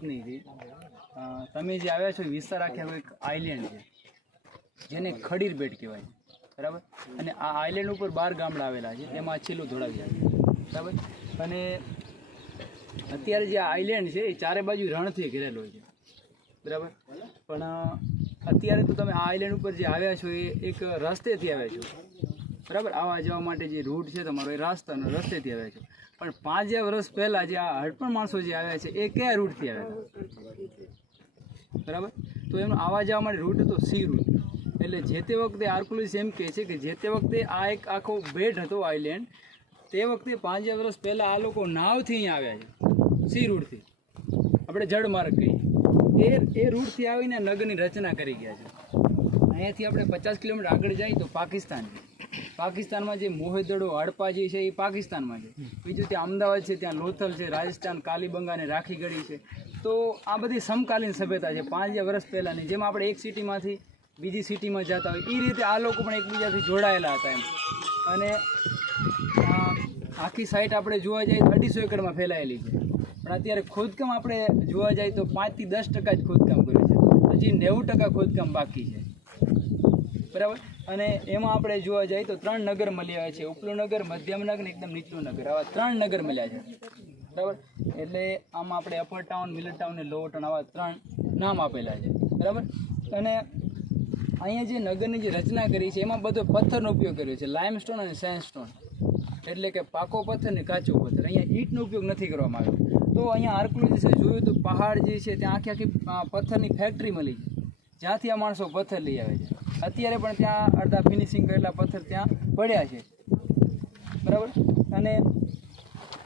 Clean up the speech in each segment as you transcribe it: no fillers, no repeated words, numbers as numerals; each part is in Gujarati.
વાતની હતી. તમે જે આવ્યા છો વિસ્તાર આખ્યા એક આઇલેન્ડ છે જેને ખડીર બેટ કહેવાય છે, બરાબર. અને આ આઇલેન્ડ ઉપર 12 ગામડા આવેલા છે, તેમાં છેલ્લું ધોળાવીરા છે, બરાબર. અને અત્યારે જે આ આઇલેન્ડ છે એ ચારે બાજુ રણથી ઘેરેલો છે, બરાબર. પણ અત્યારે તો તમે આ આઇલેન્ડ ઉપર જે આવ્યા છો એ એક રસ્તેથી આવ્યા છો, બરાબર. આવવા જવા માટે જે રૂટ છે તમારો એ રસ્તેથી આવ્યા છો. પણ 5 વર્ષ પહેલાં જે આ હડપણ માણસો જે આવ્યા છે એ કયા રૂટથી આવ્યા હતા, બરાબર. તો એમનો આવવા જવા માટે રૂટ હતો સી રૂટ. એટલે જે તે વખતે આર્કોલોજીસ્ટ એમ કહે છે કે જે તે વખતે આ એક આખો બેટ હતો આઇલેન્ડ, તે વખતે 5 વર્ષ પહેલાં આ લોકો નાવથી અહીંયા આવ્યા છે, સી રૂટથી, આપણે જળમાર્ગ કહીએ એ રૂટથી આવીને નગરની રચના કરી ગયા છે. અહીંયાથી આપણે 50 કિલોમીટર આગળ જઈએ તો પાકિસ્તાન છે. પાકિસ્તાનમાં જે મોહેદડો હડપા જે છે એ પાકિસ્તાનમાં છે. બીજું ત્યાં અમદાવાદ છે, ત્યાં લોથલ છે, રાજસ્થાન કાલીબંગા અને રાખીગઢી છે. તો આ બધી સમકાલીન સભ્યતા છે 5 વર્ષ પહેલાંની. જેમ આપણે એક સિટીમાંથી બીજી સિટીમાં જતા હોય એ રીતે આ લોકો પણ એકબીજાથી જોડાયેલા હતા એમ. અને આખી સાઇટ આપણે જોવા જઈએ તો 250 એકરમાં ફેલાયેલી છે. પણ અત્યારે ખોદકામ આપણે જોવા જઈએ તો 5 થી 10% જ ખોદકામ કર્યું છે. હજી 90% ખોદકામ બાકી છે, બરાબર. અને એમાં આપણે જોવા જઈએ તો 3 નગર મળ્યા છે, ઉપલું નગર, મધ્યમ નગર અને એકદમ નીચલું નગર. આવા 3 નગર મળ્યા છે, બરાબર. એટલે આમાં આપણે અપર ટાઉન, મિડલ ટાઉન અને લોઅર ટાઉન આવા 3 નામ આપેલા છે, બરાબર. અને અહીંયા જે નગરની જે રચના કરી છે એમાં બધો પથ્થરનો ઉપયોગ કર્યો છે, લાઇમસ્ટોન અને સેન્ડસ્ટોન, એટલે કે પાકો પથ્થર ને કાચો પથ્થર. અહીંયા ઈંટનો ઉપયોગ નથી કરવામાં આવ્યો. તો અહીંયા આર્કોલોજીસ્ટે જોયું તો પહાડ જે છે ત્યાં આખી પથ્થરની ફેક્ટરી મળી છે, જ્યાંથી આ માણસો પથ્થર લઈ આવે છે. અત્યારે પણ ત્યાં અડધા ફિનિશિંગ કરેલા પથ્થર ત્યાં પડ્યા છે, બરાબર. અને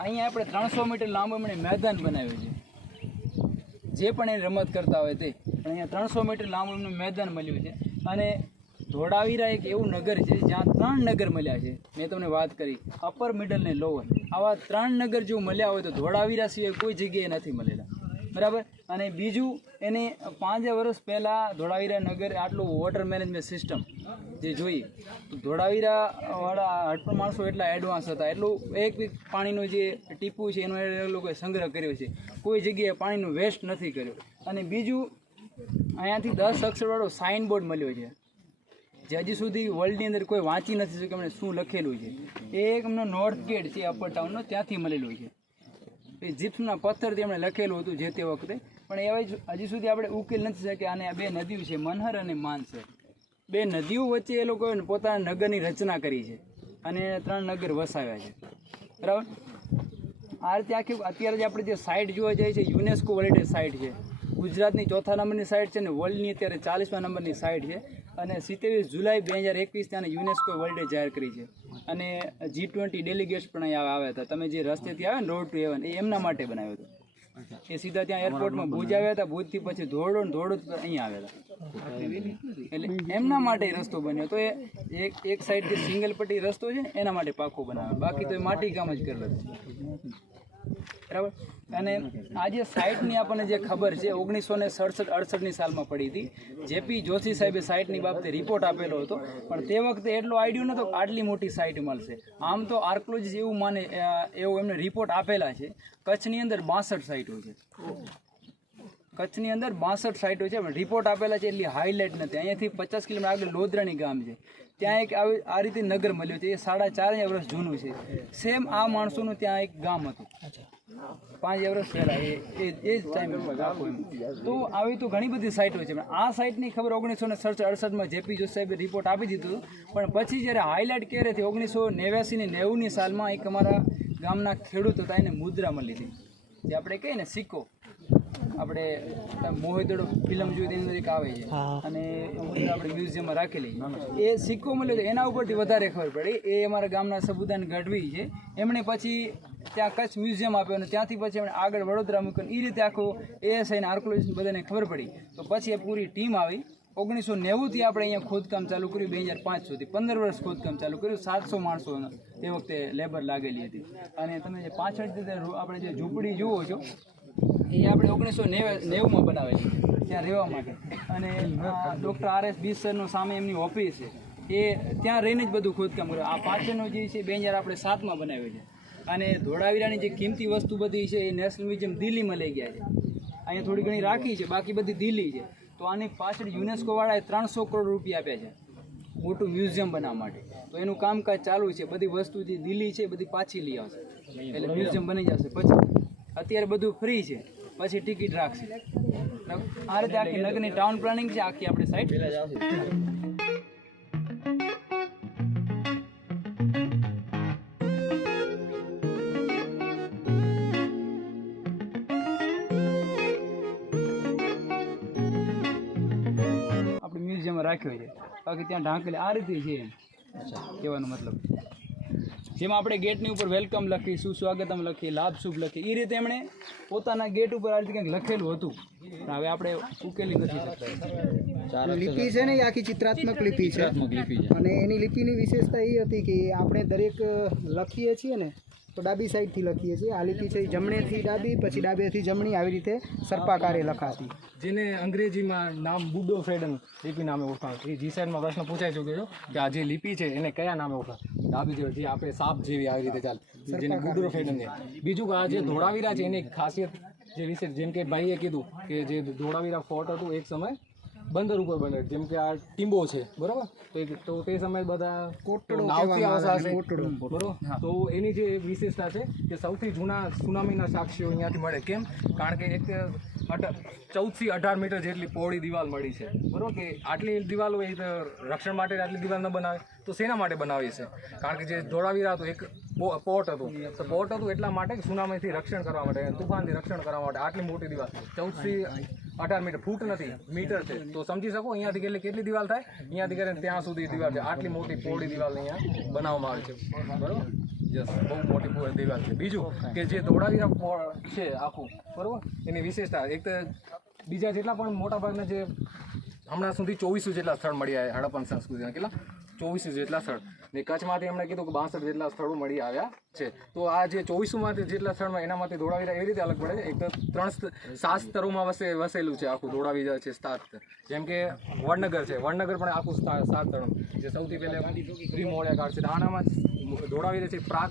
અહીંયા આપણે 300 મીટર લાંબુ મેદાન બનાવ્યું છે, જે પણ એ રમત કરતા હોય તે. પણ અહીંયા 300 મીટર લાંબુ એમનું મેદાન મળ્યું છે. અને ધોળાવીરા એક એવું નગર છે જ્યાં 3 નગર મળ્યા છે. મેં તમને વાત કરી અપર, મિડલ ને લોઅર. આવા 3 નગર જો મળ્યા હોય તો ધોળાવીરા સિવાય કોઈ જગ્યાએ નથી મળેલા, બરાબર. અને બીજું એને 5 વર્ષ પહેલાં ધોળાવીરા નગર આટલું વોટર મેનેજમેન્ટ સિસ્ટમ જે જોઈએ તો ધોળાવીરાવાળા હડપણ માણસો એટલા એડવાન્સ હતા, એટલું એક પાણીનું જે ટીપું છે એનો એ લોકોએ સંગ્રહ કર્યો છે, કોઈ જગ્યાએ પાણીનું વેસ્ટ નથી કર્યો. અને બીજું અહીંયાથી 10 અક્ષરવાળો સાઇન બોર્ડ મળ્યો છે, જે હજી સુધી વર્લ્ડની અંદર કોઈ વાંચી નથી શકે એમણે શું લખેલું છે. એ એક એમનો નોર્થ ગેટ છે અપર ટાઉનનો, ત્યાંથી મળેલું છે. એ જીપ્સમના પથ્થરથી એમણે લખેલું હતું જે તે વખતે. પણ એ હજી સુધી આપણે ઉકેલ નથી શકે. અને આ 2 નદીઓ છે, મનહર અને માનસર. 2 નદીઓ વચ્ચે એ લોકોએ પોતાના નગરની રચના કરી છે અને 3 નગર વસાવ્યા છે, બરાબર. આ રીતે આખી અત્યારે જે આપણે જે સાઇટ જોવા જઈએ છે યુનેસ્કો વર્લ્ડ સાઇટ છે. ગુજરાતની 4થા નંબરની સાઇટ છે અને વર્લ્ડની અત્યારે 40મા નંબરની સાઇટ છે. અને 27 જુલાઈ 2021 ત્યાંને યુનેસ્કો વર્લ્ડે જાહેર કરી છે. અને G20 ડેલિગેટ્સ પણ અહીંયા આવ્યા હતા. તમે જે રસ્તેથી આવે ને રોડ ટુ હેવન, એ એમના માટે બનાવ્યો હતો. એ સીધા ત્યાં એરપોર્ટમાં ભુજ આવ્યા હતા, ભુજથી પછી ધોરડો અહીંયા આવ્યા હતા. એટલે એમના માટે રસ્તો બન્યો. તો એ એક સાઈડ જે સિંગલ પટ્ટી રસ્તો છે ને એના માટે પાકો બનાવ્યો, બાકી તો એ માટી કામ જ કરેલો છે, બરાબર. અને આ જે સાઇટની આપણને જે ખબર છે 1967-68ની સાલમાં પડી હતી. જેપી જોશી સાહેબે સાઇટની બાબતે રિપોર્ટ આપેલો હતો. પણ તે વખતે એટલો આઈડિયો નહોતો કે આટલી મોટી સાઇટ મળશે. આમ તો આર્કોલોજીસ્ટ એવું માને, એવું એમને રિપોર્ટ આપેલા છે. કચ્છની અંદર 62 સાઇટો છે, કચ્છની અંદર 62 સાઇટો છે, પણ રિપોર્ટ આપેલા છે એટલી હાઇલાઇટ નથી. અહીંયાથી 50 કિલોમીટર આગળ લોધરાણી ગામ છે, ત્યાં એક આ રીતે નગર મળ્યું છે. એ 4.5 વર્ષ જૂનું છે. સેમ આ માણસોનું ત્યાં એક ગામ હતું 5 વર્ષ પહેલાં, એ જ ટાઈમે. તો આવી તો ઘણી બધી સાઇટો છે. પણ આ સાઇટની ખબર 1967-68માં જેપી જોશી સાહેબે રિપોર્ટ આપી દીધું. પણ પછી જ્યારે હાઇલાઇટ કરે છે 1989-90ની સાલમાં એક અમારા ગામના ખેડૂત હતા, એને મુદ્રા મળી હતી, જે આપણે કહીએ ને સિક્કો. આપણે મોહેદડો ફિલ્મ જોઈ તેની અંદર એક આવે છે અને આપણે મ્યુઝિયમમાં રાખેલી. એ સિક્કો મળ્યો તો એના ઉપરથી વધારે ખબર પડી. એ અમારા ગામના સબુદાન ગઢવી છે, એમણે પછી ત્યાં કચ્છ મ્યુઝિયમ આપ્યો અને ત્યાંથી પછી એમણે આગળ વડોદરા મૂક્યો. એ રીતે આખું ASI અને આર્કોલોજીસ્ટ બધાને ખબર પડી. તો પછી એ પૂરી ટીમ આવી. 1990થી આપણે અહીંયા ખોદકામ ચાલુ કર્યું, 2005 સુધી 15 વર્ષ ખોદકામ ચાલુ કર્યું. 700 માણસો તે વખતે લેબર લાગેલી હતી. અને તમે જે પાછળ આપણે જે ઝૂંપડી જુઓ છો એ આપણે 1990માં બનાવેલી ત્યાં રહેવા માટે. અને ડૉક્ટર RS બીસ સરનો સામે એમની ઓફિસ છે, એ ત્યાં રહીને જ બધું ખોદકામ કર્યું. આ પાછળનું જે છે 2007માં બનાવ્યું છે. અને ધોળાવીરાની જે કિંમતી વસ્તુ બધી છે એ નેશનલ મ્યુઝિયમ દિલ્હીમાં લઈ ગયા છે. અહીંયા થોડી ઘણી રાખી છે, બાકી બધી દિલ્હી છે. તો આની પાછળ યુનેસ્કો વાળાએ 300 કરોડ રૂપિયા આપ્યા છે મોટું મ્યુઝિયમ બનાવવા માટે. તો એનું કામકાજ ચાલુ છે. બધી વસ્તુ જે દિલ્હી છે બધી પાછી લઈ આવશે, એટલે મ્યુઝિયમ બની જશે. પછી અત્યારે બધું ફ્રી છે, પછી ટિકિટ રાખશે. આ રીતે આખી નગરની ટાઉન પ્લાનિંગ છે, આખી આપણે સાઈડ. આપણે મ્યુઝિયમમાં રાખ્યો છે, બાકી ત્યાં ઢાંકેલી આ રીતે છે એમ કહેવાનો મતલબ. જેમાં આપણે ગેટની ઉપર વેલકમ લખી, સુસ્વાગતમ લખી, લાભ શુભ લખી, એ રીતે એમણે પોતાના ગેટ ઉપર આ રીતે કંઈક લખેલું હતું, પણ હવે આપણે ઉકેલી નથી શકતા. લિપિ છે ને એ આખી ચિત્રાત્મક લિપિ છે, અને એની લિપિની વિશેષતા એ હતી કે આપણે દરેક લખીએ છીએ ને તો ડાબી સાઈડથી લખીએ છીએ. આ લિપિ છે એ જમણેથી ડાબી, પછી ડાબેથી જમણી, આવી રીતે સર્પાકારે લખાતી, જેને અંગ્રેજીમાં નામ બુડો ફ્રેડન લિપિ નામે ઓળખાણ. એ જી સાઈડમાં પ્રશ્ન પૂછાઈ ચૂક્યો છે કે આ જે લિપિ છે એને કયા નામે ઓળખાણ? ડાબી જે આપણે સાપ જેવી આવી રીતે ચાલે, જેને બુડો ફ્રેડન છે. બીજું કે આ જે ધોળાવીરા છે એની ખાસિયત જે વિશે, જેમ કે ભાઈએ કીધું કે જે ધોળાવીરા ફોર્ટ હતું એક સમય બંદર ઉપર બને, જેમ કે આ ટીમ્બો છે બરાબર, તો તે સમયે બધા નાવથી આવતા હશે બરોબર. તો એની જે વિશેષતા છે કે સૌથી જૂના સુનામીના સાક્ષીઓ અહીંયાથી મળે. કેમ? કારણ કે એક 14 થી 18 મીટર જેટલી પહોળી દિવાલ મળી છે બરોબર. કે આટલી દિવાલો એ રક્ષણ માટે આટલી દિવાલ ન બનાવે તો શેના માટે બનાવી છે? કારણ કે જે ધોળાવીરા હતું એક પોર્ટ હતું, તો પોર્ટ હતું એટલા માટે સુનામીથી રક્ષણ કરવા માટે, તુફાનથી રક્ષણ કરવા માટે આટલી મોટી દિવાલ 14 થી 18 મીટર, ફૂટ નથી મીટર છે. તો સમજી શકો અહીંયાથી કેટલી દિવાલ થાય, અહીંયાથી કરીને ત્યાં સુધી દિવાલ છે. આટલી મોટી પહોળી દિવાલ અહીંયા બનાવવામાં આવી છે બરોબર. યસ, બહુ મોટી દિવાલ છે. બીજું કે જે ધોળાવીરા છે આખું બરોબર, એની વિશેષતા એક તો બીજા જેટલા પણ મોટાભાગના જે હમણાં સુધી 24 જેટલા સ્થળ મળી આવ્યા હડપ્પન સંસ્કૃતિના, કેટલા 24 જેટલા સ્થળ, ને કચ્છમાંથી એમણે કીધું કે 62 જેટલા સ્થળો મળી આવ્યા છે. તો આ જે 24માંથી જેટલા સ્થળમાં એનામાંથી ધોળાવીરા એવી રીતે અલગ પડે છે. એક તો 7 સ્તરોમાં વસેલું છે આખું ધોળાવીરા છે. 7 જેમ કે વડનગર છે, વડનગર પણ આખું 7 સ્તરો, જે સૌથી પહેલાં ત્રિમોળિયા કાળ છે. આનામાં ધોળાવીરા છે પ્રાક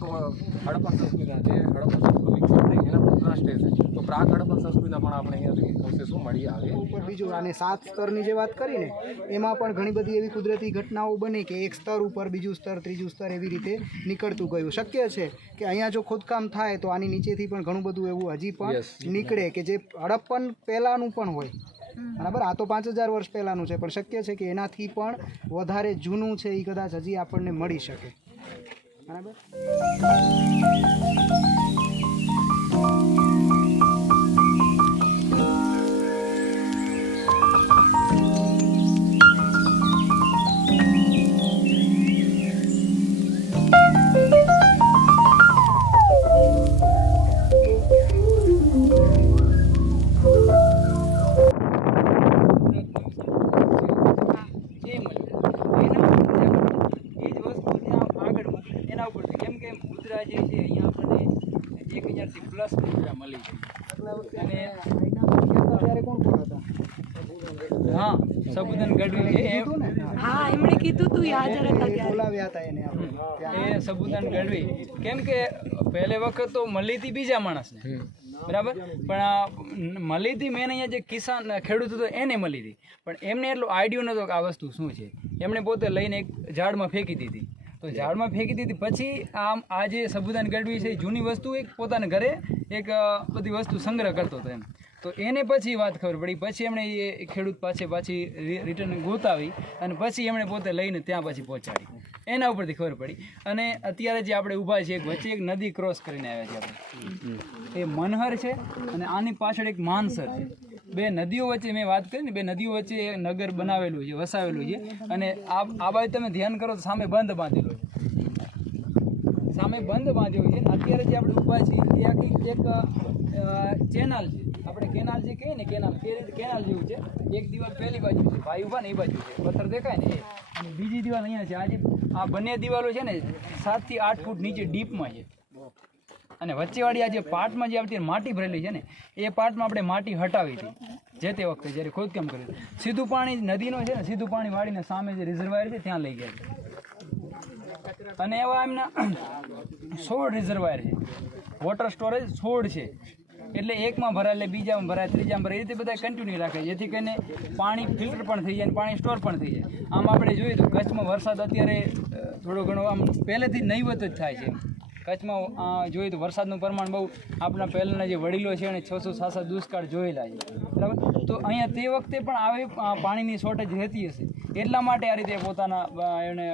હડપ્પન સંસ્કૃતિના, જે હડપ્પન સંસ્કૃતિ છે એના પણ દ્રષ્ટિ છે. તો પ્રાક હડપ્પન સંસ્કૃતિના પણ આપણે અહીંયાથી અવશેષો મળી આવે. ઉપર બીજું આને 7 સ્તરની જે વાત કરીને એમાં પણ ઘણી બધી એવી કુદરતી ઘટનાઓ બની કે એક સ્તર ઉપર બીજું સ્તર, ત્રીજું સ્તર, એવી રીતે નીકળતું ગયું. શક્ય છે કે અહીંયા જો ખોદકામ થાય તો આની નીચેથી પણ ઘણું બધું એવું હજી પણ નીકળે કે જે હડપ્પન પહેલાંનું પણ હોય. બરાબર, આ તો 5000 વર્ષ પહેલાંનું છે, પણ શક્ય છે કે એનાથી પણ વધારે જૂનું છે એ કદાચ હજી આપણને મળી શકે. બરાબર. પ્લસ મુદ્રા મળી છે. અને ત્યારે કોણ કોણ હતા? હા, સબુદન ગઢવી છે. હા, એમણે કીધું તું હાજર હતા ત્યારે બોલાવ્યા હતા એને આપણે. એ સબુદન ગઢવી, કેમ કે પહેલે વખત તો મળી હતી બીજા માણસને બરાબર, પણ મળી હતી મેન અહીંયા જે કિસાન ખેડૂત હતો એને મળી હતી, પણ એમને એટલો આઈડિયો નહોતો કે આ વસ્તુ શું છે. એમણે પોતે લઈને એક ઝાડમાં ફેંકી દીધી. તો ઝાડમાં ફેંકી દીધી પછી આ જે સબુદાન ગઢવી છે એ જૂની વસ્તુ એક પોતાના ઘરે એક બધી વસ્તુ સંગ્રહ કરતો હતો એમ. તો એને પછી વાત ખબર પડી, પછી એમણે એ ખેડૂત પાછી રિટર્ન ગોતાવી અને પછી એમણે પોતે લઈને ત્યાં પછી પહોંચાડી. એના ઉપરથી ખબર પડી. અને અત્યારે જે આપણે ઊભા છીએ વચ્ચે એક નદી ક્રોસ કરીને આવ્યા છીએ આપણે, એ મનહર છે અને આની પાછળ એક માનસર છે. બે નદીઓ વચ્ચે મેં વાત કરી ને, બે નદીઓ વચ્ચે નગર બનાવેલું છે, વસાવેલું છે. અને આ બાજુ તમે ધ્યાન કરો તો સામે બંધ બાંધેલો છે, સામે બંધ બાંધ્યો છે. અત્યારે જે આપણે ઊભા છીએ એ આખી એક ચેનલ છે, આપણે કેનાલ જે કહીએ ને કેનાલ, એ રીતે કેનાલ જેવું છે. એક દિવાલ પહેલી બાજુ છે, ભાઈ ઊભા ને એ બાજુ છે, પથ્થર દેખાય ને એ, અને બીજી દિવાલ અહીંયા છે. આ બંને દિવાલો છે ને 7 થી 8 ફૂટ નીચે ડીપમાં છે. અને વચ્ચેવાળી આ જે પાટમાં જે આવતી માટી ભરેલી છે ને, એ પાટમાં આપણે માટી હટાવી હતી જે તે વખતે જ્યારે ખોદકામ કર્યું. સીધું પાણી નદીનો છે ને, સીધું પાણી વાળીને સામે જે રિઝર્વાયર છે ત્યાં લઈ ગયા છે. અને એવા એમના 16 રિઝર્વાયર છે, વોટર સ્ટોરેજ 16 છે. એટલે એકમાં ભરાય એટલે બીજામાં ભરાય, ત્રીજામાં ભરાય, એ રીતે બધા કન્ટિન્યુ રાખે, જેથી કરીને પાણી ફિલ્ટર પણ થઈ જાય અને પાણી સ્ટોર પણ થઈ જાય. આમ આપણે જોઈએ તો કચ્છમાં વરસાદ અત્યારે થોડો ઘણો આમ પહેલેથી નહીવત જ થાય છે. કચ્છમાં જોઈએ તો વરસાદનું પ્રમાણ બહુ, આપણા પહેલાંના જે વડીલો છે એને 600-700 દુષ્કાળ જોયેલા છે, બરાબર. તો અહીંયા તે વખતે પણ આવી પાણીની શોર્ટેજ રહેતી હશે, એટલા માટે આ રીતે પોતાના એણે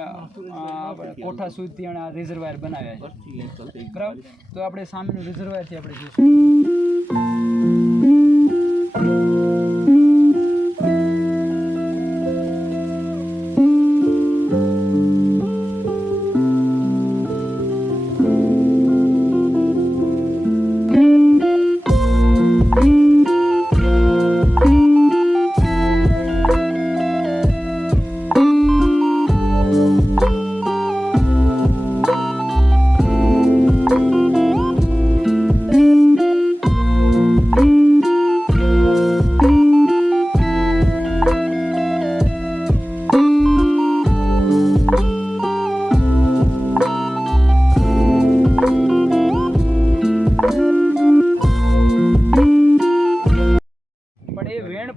કોઠા સુધીથી એણે આ રિઝર્વાયર બનાવ્યા છે, બરાબર. તો આપણે સામેનું રિઝર્વાયરથી આપણે જોઈશું.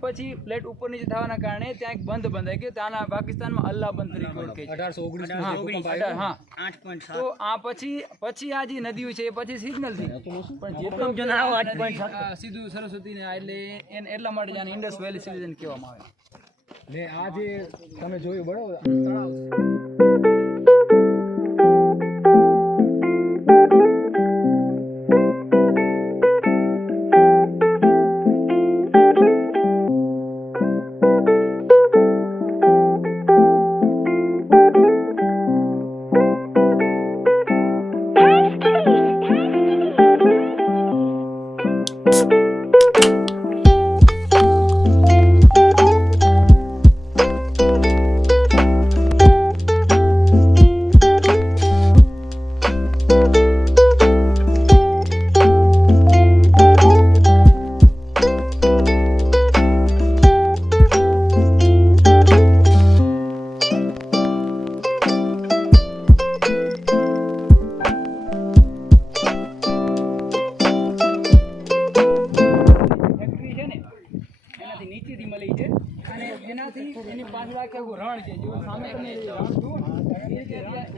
પછી પ્લેટ ઉપર નીચે થવાના કારણે ત્યાં એક બંધ બંધાય કે ત્યાંના પાકિસ્તાનમાં અલ્લાહ બંધ તરીકે ઓળખે છે. 1819 હા. તો આ પછી આ જે નદીઓ છે એ પછી સિગ્નલ થી પણ જેટલો સીધું સરસ્વતી ને એટલે એટલા માટે આને ઇન્ડસ વેલી સિવિલાઇઝેશન કહેવામાં આવે. ને આ જે તમે જોયું બરોબર તળાવ એની પાછળ આખું રણ છે, જો સામે તમે રણ જુઓ ને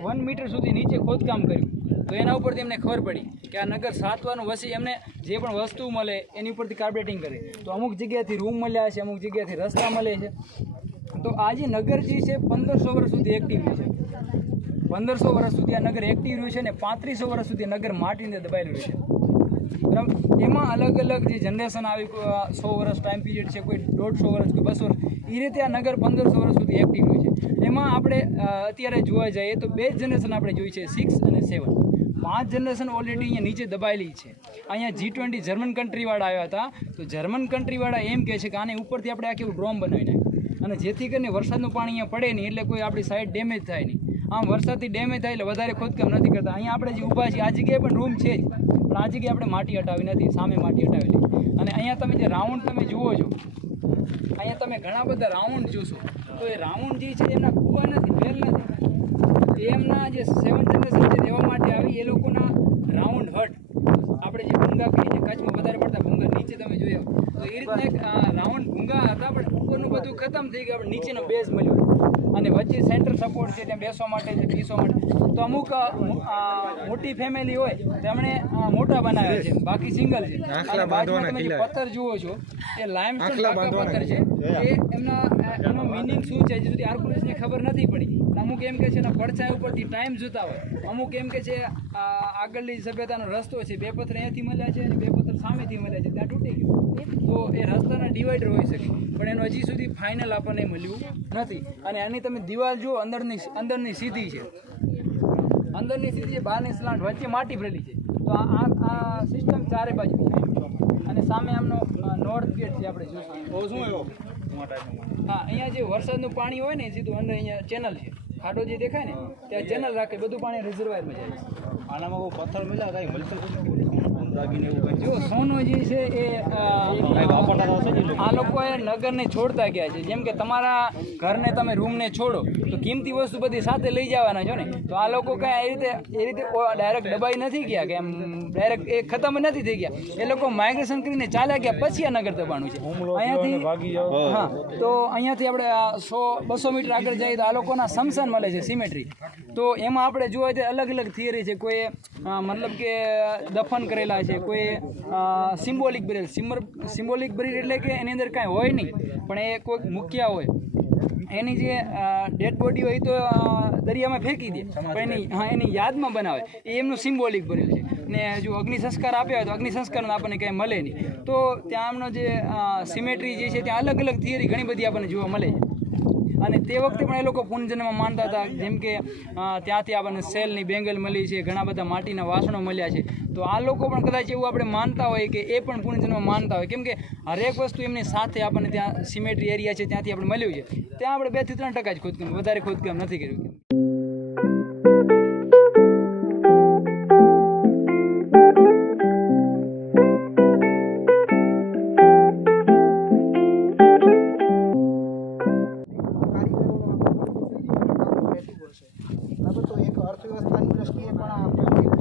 1 મીટર સુધી નીચે ખોદકામ કર્યું, તો એના ઉપરથી એમને ખબર પડી કે આ નગર સાતવાનું વસી એમને જે પણ વસ્તુ મળે એની ઉપરથી કાર્બેટિંગ કરે. તો અમુક જગ્યાએથી રૂમ મળ્યા છે, અમુક જગ્યાએથી રસ્તા મળે છે. તો આ જે નગર જે છે 1500 વર્ષ સુધી એક્ટિવ છે. 1500 વર્ષ સુધી આ નગર એક્ટિવ રહ્યું છે ને 3500 વર્ષ સુધી નગર માટીને દબાયેલું છે, બરાબર. એમાં અલગ અલગ જે જનરેશન આવી, 100 વર્ષ ટાઈમ પીરિયડ છે, કોઈ 150 વર્ષ, કોઈ 200 વર્ષ, એ રીતે આ નગર 1500 વર્ષ સુધી એક્ટિવ રહ્યું છે. એમાં આપણે અત્યારે જોવા જઈએ તો 2 જનરેશન આપણે જોઈ છે, 6 અને 7. 5 જનરેશન ઓલરેડી અહીંયા નીચે દબાયેલી છે. અહીંયા G20 જર્મન કન્ટ્રીવાળા આવ્યા હતા, તો જર્મન કન્ટ્રીવાળા એમ કહે છે કે આને ઉપરથી આપણે આખી ડ્રોમ બનાવી નાખીએ, અને જેથી કરીને વરસાદનું પાણી અહીંયા પડે નહીં, એટલે કોઈ આપણી સાઈડ ડેમેજ થાય નહીં. આમ વરસાદથી ડેમેજ થાય એટલે વધારે ખોદકામ નથી કરતા. અહીંયા આપણે જે ઊભા છીએ આ જગ્યાએ પણ રૂમ છે જ, પણ આ જગ્યાએ આપણે માટી હટાવી નથી, સામે માટી હટાવેલી. અને અહીંયા તમે જે રાઉન્ડ તમે જુઓ છો, અહીંયા તમે ઘણા બધા રાઉન્ડ જોશો, તો એ રાઉન્ડ જે છે એમના કૂવા નથી, વેલ નથી, એમના જે 7 જનરેશન જે રહેવા માટે આવી એ લોકોના રાઉન્ડ હટ, આપણે જે ભૂંગા કહીએ છીએ કચ્છમાં વધારે પડતા ભૂંગા નીચે તમે જોયા, તો એ રીતના એક રાઉન્ડ ભૂંગા હતા, પણ ઉપરનું બધું ખતમ થઈ ગયું, આપણે નીચેનો બેઝ મળ્યો અને વચ્ચે સેન્ટર સપોર્ટ છે, ત્યાં બેસવા માટે છે, પીસવા માટે. તો અમુક મોટી ફેમિલી હોય તેમણે મોટા બનાવ્યા છે, બાકી સિંગલ છે. અને બાજુમાં તમે જે પથ્થર જુઓ છો એ લાઇમસ્ટોન પથ્થર છે. એ એનો મિનિંગ શું છે હજી સુધી આર્કિયોલોજીસ્ટને ખબર નથી પડી. અમુક એમ કે છે એના પડછાયા ઉપરથી ટાઈમ જોતા હોય, અમુક એમ કે છે આગળની સભ્યતાનો રસ્તો છે, 2 પથ્થર અહીંયાથી મળ્યા છે અને 2 પથ્થર સામેથી મળ્યા છે, ત્યાં તૂટી ગયું. તો એ રસ્તાના ડિવાઈડર હોઈ શકે, પણ એનું હજી સુધી ફાઇનલ આપણને મળ્યું નથી. અને આની તમે દિવાલ જુઓ, અંદરની સીધી છે, અંદરની સીધી છે, બહારની સ્લાન્ટ, વચ્ચે માટી ભરેલી છે. તો આ સિસ્ટમ ચારે બાજુ છે. અને સામે આમનો નોર્થ ગેટ છે, આપણે જોઈશું. હા, અહીંયા જે વરસાદનું પાણી હોય ને સીધું અંદર અહીંયા ચેનલ છે, ખાડો જે દેખાય ને ત્યાં ચેનલ રાખે, બધું પાણી રિઝર્વાયરમાં જાય. આનામાં કોઈ પથ્થર મળ્યા કાંઈ મળશે? જો સોનું જે છે એ આ લોકોએ નગરને છોડતા ગયા છે. જેમ કે તમારા ઘરને તમે રૂમને છોડો તો કિંમતી વસ્તુ બધી સાથે લઈ જવાના છો ને, તો આ લોકો કાંઈ એ રીતે ડાયરેક્ટ દબાઈ નથી ગયા કે એમ ડાયરેક્ટ એ ખતમ નથી થઈ ગયા. એ લોકો માઇગ્રેશન કરીને ચાલ્યા ગયા પછી આ નગર દબાણું છે. અહીંયાથી હા, તો અહીંયાથી આપણે 100-200 મીટર આગળ જઈએ તો આ લોકોના સ્મશાન મળે છે સિમેટ્રી. તો એમાં આપણે જોવા તો અલગ અલગ થિયરી છે. કોઈ મતલબ કે દફન કરેલા છે, કોઈ સિમ્બોલિક બરેલ. સિમ્બોલિક બરેલ એટલે કે એની અંદર કાંઈ હોય નહીં, પણ એ કોઈક મૂક્યા હોય, એની જે ડેડ બોડી હોય તો દરિયામાં ફેંકી દે, પણ એની યાદમાં બનાવે, એ એમનું સિમ્બોલિક ભરેલ છે. ને જો અગ્નિ સંસ્કાર આપ્યા હોય તો અગ્નિ સંસ્કારનો આપણને કંઈ મળે નહીં. તો ત્યાં આમનો જે સિમેટ્રી જે છે ત્યાં અલગ અલગ થિયરી ઘણી બધી આપણને જોવા મળે છે. અને તે વખતે પણ એ લોકો પુનર્જન્મમાં માનતા હતા. જેમ કે ત્યાંથી આપણને સેલની બેંગલ મળી છે, ઘણા બધા માટીના વાસણો મળ્યા છે. તો આ લોકો પણ કદાચ એવું આપણે માનતા હોય કે એ પણ પુનર્જન્મ માનતા હોય, કેમ કે હરેક વસ્તુ એમની સાથે આપણને ત્યાં સિમેટ્રી એરિયા છે ત્યાંથી આપણે મળ્યું છે. ત્યાં આપણે 2 થી 3% જ ખોદકામ, વધારે ખોદકામ નથી કર્યું. બરાબર, તો એક અર્થવ્યવસ્થાની દ્રષ્ટિએ પણ આર્થિક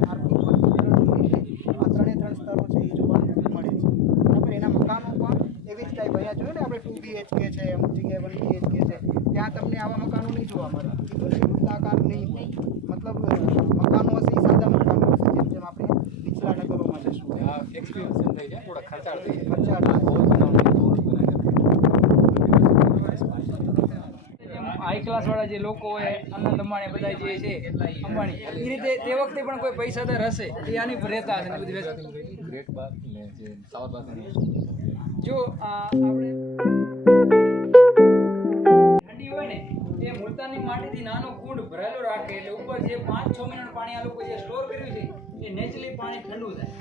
ત્રણે 3 સ્તરો છે એ જોવા મળે છે. બરાબર, એના મકાનો પણ એવી જ ટાઈપ અહીંયા જોયું ને આપણે 2 BHK છે, અમુક જગ્યાએ 1 BHK છે, ત્યાં તમને આવા મકાનો નહીં જોવા મળે. કીધું ને વૃત્તાકાર નહીં હોય, મતલબ મકાનો હશે એ સાદા મકાનો હશે, જેમ જેમ આપણે નીચલા નગરોમાં જશું એક્સપિરિયન્સ થઈ જાય, થોડા ખર્ચાળ થઈ જાય. હાઈ ક્લાસ વાળા જે લોકો હોય, આનંદ અંબાણી બધા જે છે અંબાણી, એ રીતે તે વખતે પણ કોઈ પૈસાદાર હશે એ આની પર રહેતા હશે. બધી વસ્તુ ગ્રેટ બાર ને જે સાઉથ બાર જો આપણે ઠંડી હોય ને એ મુલતાની માટીથી નાનો કુંડ ભરેલો રાખે, એટલે ઉપર જે 5-6 મિનિટ પાણી આ લોકો જે સ્ટોર કર્યું છે એ નેચરલી પાણી ઠંડુ થાય.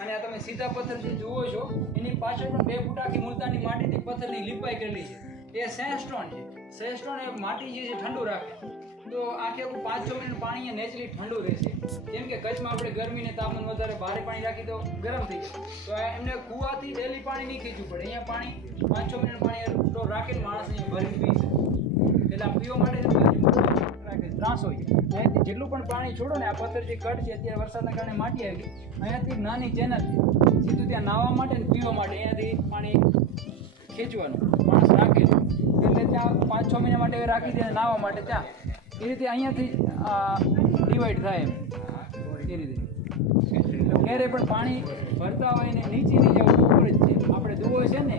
અને આ તમે સીધા પથ્થર જે જુઓ છો એની પાછળ પણ 2 ફૂટ આખી મુલતાની માટીથી પથ્થરની લીપાઈ કરેલી છે. એ સેન્ડસ્ટોન છે. સેન્ડસ્ટોન એ માટી જે છે ઠંડુ રાખે, તો આખે 5-6 મિનિટ પાણી નેચરલી ઠંડુ રહેશે. જેમ કે કચ્છમાં આપણે ગરમીને તાપમાન વધારે ભારે પાણી રાખી તો ગરમ થઈ જાય, તો એમને કૂવાથી ડેલી પાણી નહીં ખીંચવું પડે. અહીંયા પાણી 5-6 મિનિટ પાણી સ્ટોર રાખીને માણસ અહીંયા ભરીને પી શકે. એટલે આ પીવા માટે ત્રાસ હોય છે. અહીંયાથી જેટલું પણ પાણી છોડો ને, આ પથ્થર જે કટ છે અત્યારે વરસાદના કારણે માટી આવી ગઈ, અહીંયાથી નાની ચેનલ છે સીધું ત્યાં નાહવા માટે ને પીવા માટે અહીંયાથી પાણી ખેંચવાનું માણસ રાખે છે. એટલે ત્યાં 5-6 મહિના માટે રાખી દે નાહવા માટે ત્યાં. એ રીતે અહીંયાથી ડિવાઈડ થાય એમ એ રીતે. ક્યારે પણ પાણી ભરતા હોય ને નીચે નહીં જવું, ઉપર જ છે. આપણે દુઓ છે ને,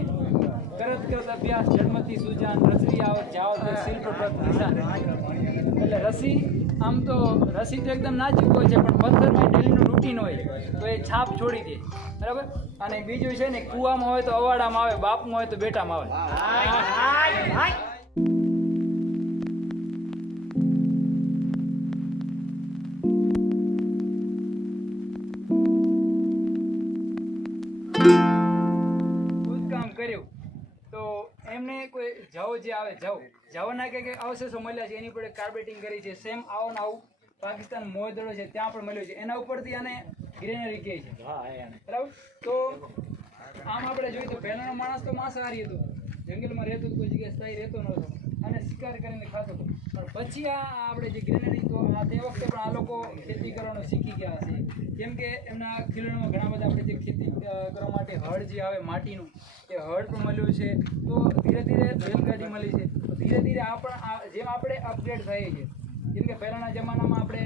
કરત કરત અભ્યાસ જન્મથી સુજાન, રસી આવત જાઓ તો શિલ્પ પ્રત નિશાન. એટલે રસી આમ તો રસી તો એકદમ નાજુક હોય છે, પણ પથ્થરમાં ડેલીનું રૂટીન હોય તો એ છાપ છોડી દે. બરાબર. અને બીજું છે ને, કૂવામાં હોય તો અવાડામાં આવે, બાપમાં હોય તો બેટામાં આવે. ખોદકામ કર્યું તો એમને કોઈ જવ જે આવે જવના કે અવશેષો મળ્યા છે, એની પર કાર્બેટિંગ કરી છે. સેમ આવો ને આવું પાકિસ્તાન મોહદડો છે ત્યાં પણ મળ્યો છે. એના ઉપરથી આને ગ્રેનરી કહે છે. બરાબર. તો આમ આપણે જોઈએ તો પહેલાનો માણસ તો માંસાહારી હતો, જંગલમાં રહેતો, કોઈ જગ્યાએ સ્થાયી રહેતો નહોતો અને શિકાર કરીને ખાતો હતો. પણ પછી આ આપણે જે ગ્રેનરી, તો તે વખતે પણ આ લોકો ખેતી કરવાનું શીખી ગયા હશે. કેમ કે એમના ખીલણમાં ઘણા બધા આપણે જે ખેતી કરવા માટે હળ જે આવે માટીનું, એ હળ પણ મળ્યું છે. તો ધીરે ધીરે રેલગાડી મળી છે. તો ધીરે ધીરે જેમ આપણે અપગ્રેડ થઈએ છીએ, જેમ કે પહેલાંના જમાનામાં આપણે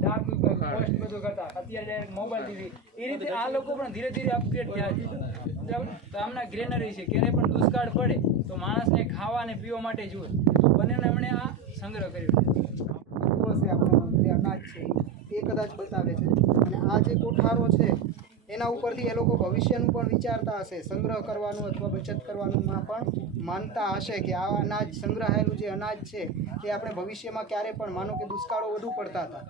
ડાક પોસ્ટ બધું કરતા, અત્યારે મોબાઈલ ટીવી, એ રીતે આ લોકો પણ ધીરે ધીરે અપગ્રેડ થયા છે. બરાબર. તો આમના ગ્રેનરી છે. ક્યારે પણ દુષ્કાળ પડે તો માણસને ખાવા અને પીવા માટે જુએ, બંનેને એમણે આ સંગ્રહ કર્યો છે. આપણો જે અનાજ છે એ કદાચ બતાવે છે. અને આ જે કોઠારો છે એના ઉપરથી એ લોકો ભવિષ્યનું પણ વિચારતા હશે, સંગ્રહ કરવાનું અથવા બચત કરવાનુંમાં પણ માનતા હશે કે આ અનાજ સંગ્રહાયેલું જે અનાજ છે એ આપણે ભવિષ્યમાં ક્યારે પણ, માનો કે દુષ્કાળો વધુ પડતા હતા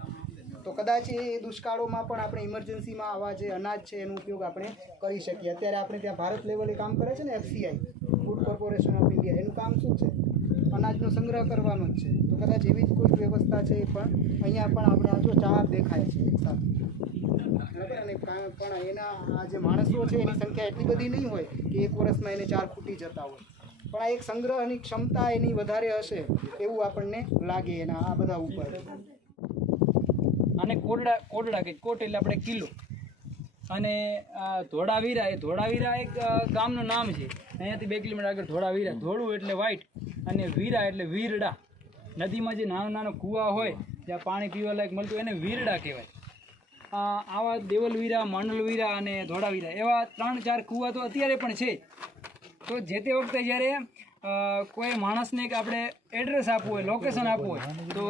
તો કદાચ એ દુષ્કાળોમાં પણ આપણે ઇમરજન્સીમાં આવા જે અનાજ છે એનો ઉપયોગ આપણે કરી શકીએ. અત્યારે આપણે ત્યાં ભારત લેવલે કામ કરે છે ને FCI, food corporation of India, એનું કામ શું છે? અનાજનો સંગ્રહ કરવાનો જ છે. તો કદાચ એવી જ કોઈ વ્યવસ્થા છે એ પણ અહીંયા પણ આપણે આ જો ચાર દેખાય છે એક સાથે. બરાબર. અને પણ એના આ જે માણસો છે એની સંખ્યા એટલી બધી નહીં હોય કે એક વર્ષમાં એને 4 ફૂટી જતા હોય, પણ આ એક સંગ્રહની ક્ષમતા એની વધારે હશે એવું આપણને લાગે એના આ બધા ઉપર. અને કોટડા કે કોટ એટલે આપણે કિલ્લો. અને ધોળાવીરા એ ધોળાવીરા એક ગામનું નામ છે, અહીંયાથી 2 કિલોમીટર આગળ ધોળાવીરા. ધોળું એટલે વ્હાઈટ અને વીરા એટલે વીરડા. નદીમાં જે નાના નાના કૂવા હોય જ્યાં પાણી પીવા લાયક મળતું એને વીરડા કહેવાય. આવા દેવલવીરા, માંડલવીરા અને ધોળાવીરા એવા 3-4 કૂવા તો અત્યારે પણ છે. તો જે તે વખતે જ્યારે કોઈ માણસને એક આપણે એડ્રેસ આપવું હોય, લોકેશન આપવું હોય, તો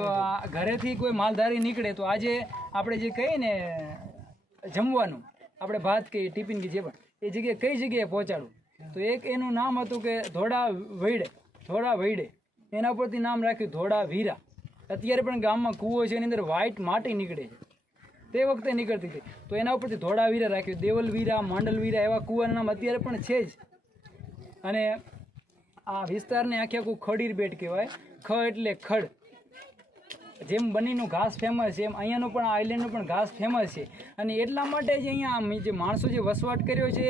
ઘરેથી કોઈ માલધારી નીકળે તો આજે આપણે જે કહીએ ને જમવાનું, આપણે ભાત કહીએ, ટિફિન કે જે પણ, એ જગ્યાએ કઈ જગ્યાએ પહોંચાડવું, તો એક એનું નામ હતું કે ધોળાવૈડે. એના પરથી નામ રાખ્યું ધોળાવીરા. અત્યારે પણ ગામમાં કૂવો છે એની અંદર વ્હાઈટ માટી નીકળે છે, તે વખતે નીકળતી હતી, તો એના ઉપરથી ધોળાવીરા રાખ્યું. દેવલવીરા, માંડલવીરા એવા કૂવાના નામ અત્યારે પણ છે જ. અને આ વિસ્તારને આખે આખું ખડીર બેટ કહેવાય. ખ એટલે ખડ. જેમ બનીનું ઘાસ ફેમસ છે એમ અહીંયાનું પણ આઇલેન્ડનું પણ ઘાસ ફેમસ છે. અને એટલા માટે જ અહીંયા જે માણસો જે વસવાટ કર્યો છે,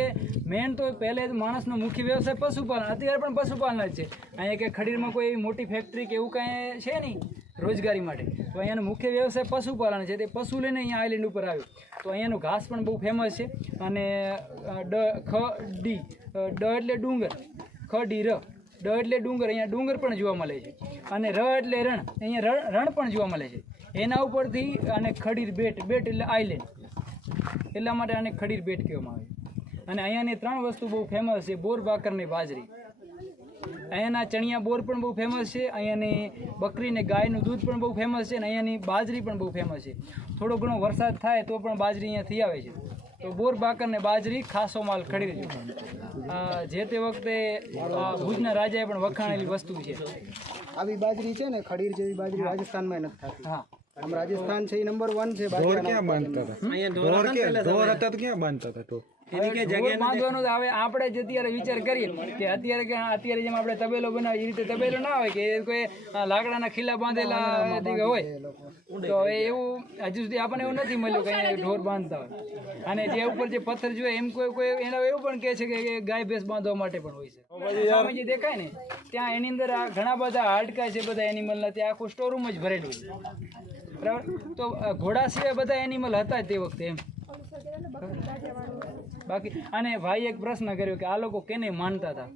મેન તો પહેલે માણસનો મુખ્ય વ્યવસાય પશુપાલન, અત્યારે પણ પશુપાલન જ છે. અહીંયા કે ખડીરમાં કોઈ એવી મોટી ફેક્ટરી કે એવું કાંઈ છે નહીં રોજગારી માટે, તો અહીંયાનો મુખ્ય વ્યવસાય પશુપાલન છે. તે પશુ લઈને અહીંયા આઇલેન્ડ ઉપર આવ્યો. તો અહીંયાનું ઘાસ પણ બહુ ફેમસ છે. અને ડ એટલે ડુંગર, ખ ડી ર, ડ એટલે ડુંગર, અહીંયા ડુંગર પણ જોવા મળે છે. અને ર એટલે રણ, અહીંયા રણ પણ જોવા મળે છે. એના ઉપરથી આને ખડીર બેટ, બેટ એટલે આઇલેન્ડ, એટલા માટે આને ખડીર બેટ કહેવામાં આવે. અને અહીંયાની 3 વસ્તુ બહુ ફેમસ છે: બોર, બાકર ને બાજરી. અહીંયાના ચણિયા બોર પણ બહુ ફેમસ છે. અહીંયાની બકરી ને ગાયનું દૂધ પણ બહુ ફેમસ છે. અને અહીંયાની બાજરી પણ બહુ ફેમસ છે. થોડો ઘણો વરસાદ થાય તો પણ બાજરી અહીંયાથી આવે છે. તો બોર, બાકર ને બાજરી ખાસો માલ ખડીર છે. જે તે વખતે ભુજના રાજાએ પણ વખાણેલી વસ્તુ છે. આવી બાજરી છે ને, ખડીર જેવી બાજરી રાજસ્થાનમાં નથી થતી. હા, આમ રાજસ્થાન છે એ નંબર 1 છે. ઢોર ક્યાં બાંધતા હતા? ઢોર હતા તો ક્યાં બાંધતા હતા ઢોર? ઢોર બાંધવાનું તો હવે આપણે જ અત્યારે વિચાર કરીએ કે અત્યારે જેમ આપણે તબેલો બનાવીએ એ રીતે તબેલો ના હોય કે કોઈ લાકડાના ખીલા બાંધેલા હોય, તો એવું હજુ સુધી આપણને એવું નથી મળ્યું કે અહીંયા ઢોર બાંધતા હોય. અને જે ઉપર જે પથ્થર જોઈએ એમ કોઈ એના એવું પણ કહે છે કે ગાય ભેંસ બાંધવા માટે પણ હોય છે. સામે જે દેખાય ને ત્યાં એની અંદર આ ઘણા બધા હાડકા છે બધા એનિમલના, ત્યાં આખું સ્ટોરરૂમ જ ભરેલું છે. બરાબર. તો ઘોડા સિવાય બધા એનિમલ હતા તે વખતે એમ. બાકી અને ભાઈ એક પ્રશ્ન કર્યો કે આ લોકો કેને માનતા હતા.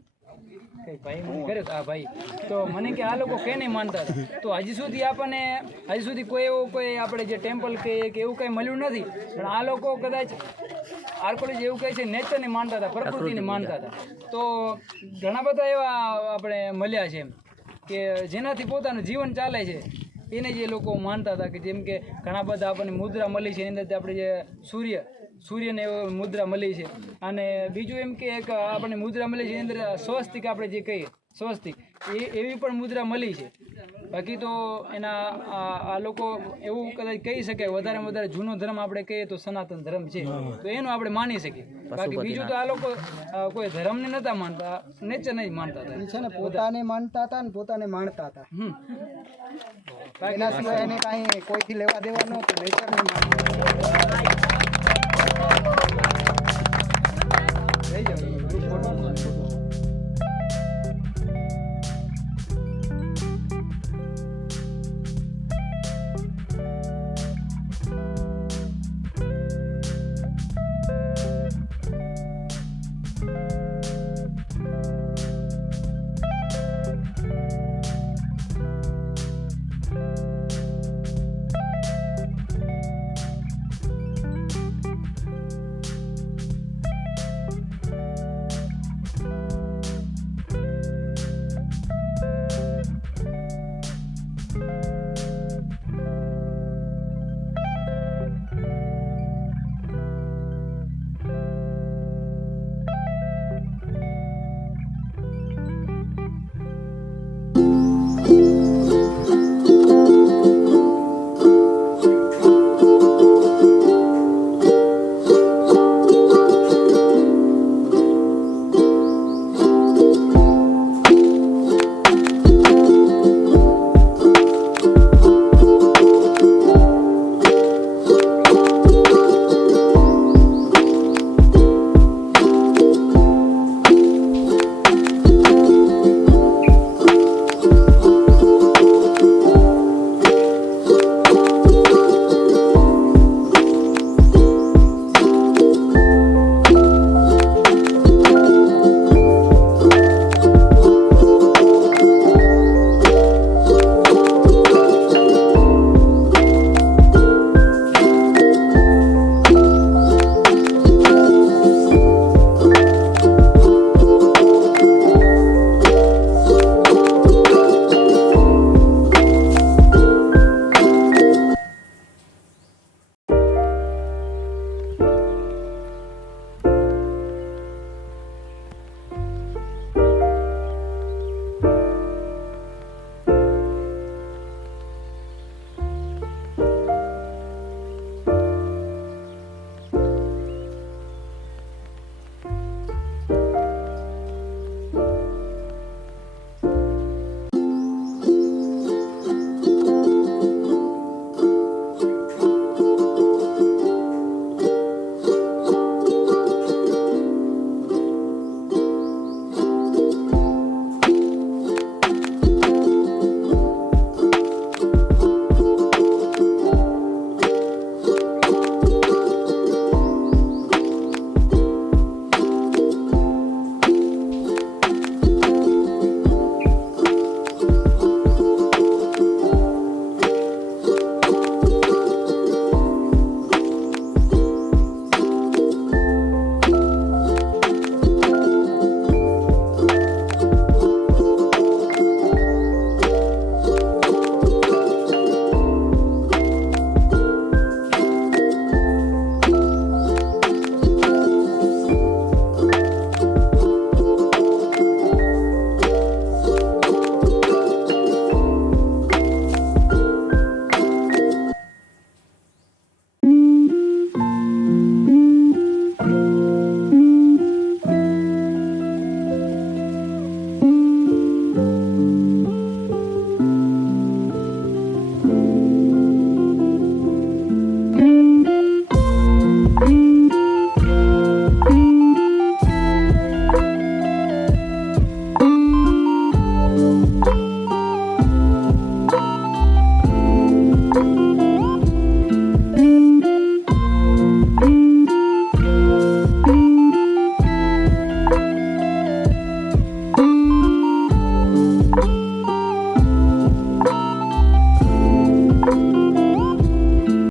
કઈ ભાઈ મને કર્યો આ ભાઈ, તો મને કે આ લોકો કેને માનતા હતા. તો હજી સુધી કોઈ એવું કોઈ આપણે જે ટેમ્પલ કે એવું કંઈ મળ્યું નથી. પણ આ લોકો કદાચ આર્કોલોજી એવું કહે છે નેચરને માનતા હતા, પ્રકૃતિને માનતા હતા. તો ઘણા બધા એવા આપણે મળ્યા છે એમ કે જેનાથી પોતાનું જીવન ચાલે છે, એને જે લોકો માનતા હતા. કે જેમ કે ઘણા બધા આપણને મુદ્રા મળી છે, એની અંદર આપણે જે સૂર્યને મુદ્રા મળી છે. અને બીજું એમ કે એક આપણને મુદ્રા મળી છે એની અંદર સ્વસ્તિક, આપણે જે કહીએ સ્વસ્તિક, એવી પણ મુદ્રા મળી છે. બાકી તો એના આ લોકો એવું કદાચ કહી શકે વધારેમાં વધારે જૂનો ધર્મ આપણે કહીએ તો સનાતન ધર્મ છે, તો એનું આપણે માની શકીએ. બાકી બીજું તો આ લોકો કોઈ ધર્મને નતા માનતા, નેચરને જ માનતા હતા. છે ને, પોતાને માનતા હતા ને પોતાને માણતા હતા. એના સિવાય એને કાંઈ કોઈથી લેવા દેવા નહોતું, નેચરને માનતા.